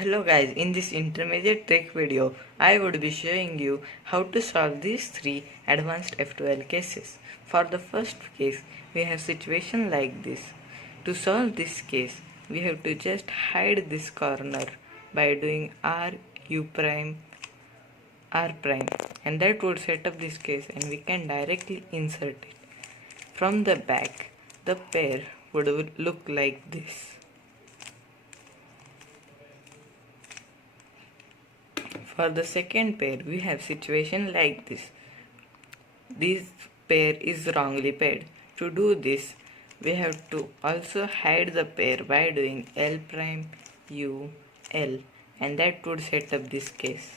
Hello guys, in this intermediate trick video, I would be showing you how to solve these three advanced F2L cases. For the first case, we have situation like this. To solve this case, we have to just hide this corner by doing R, U prime, R prime, and that would set up this case and we can directly insert it. From the back, the pair would look like this. For the second pair, we have situation like this. This pair is wrongly paired. To do this, we have to also hide the pair by doing L prime U L, and that would set up this case.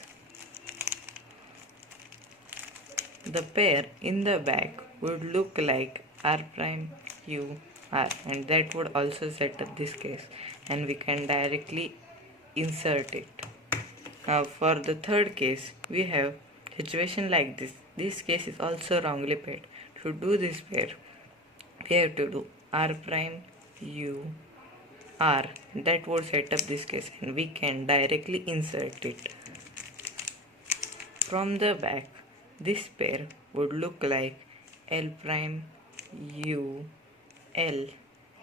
The pair in the back would look like R prime U R, and that would also set up this case, and we can directly insert it. Now for the third case, we have situation like this. This case is also wrongly paired. To do this pair, we have to do R prime U R. That would set up this case and we can directly insert it. From the back, this pair would look like L prime U L.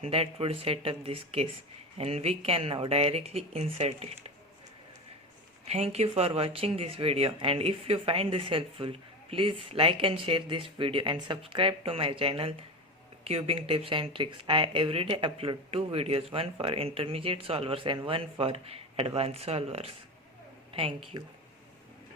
That would set up this case and we can now directly insert it. Thank you for watching this video, and if you find this helpful, please like and share this video and subscribe to my channel Cubing Tips and Tricks. I everyday upload 2 videos, one for intermediate solvers and one for advanced solvers. Thank you.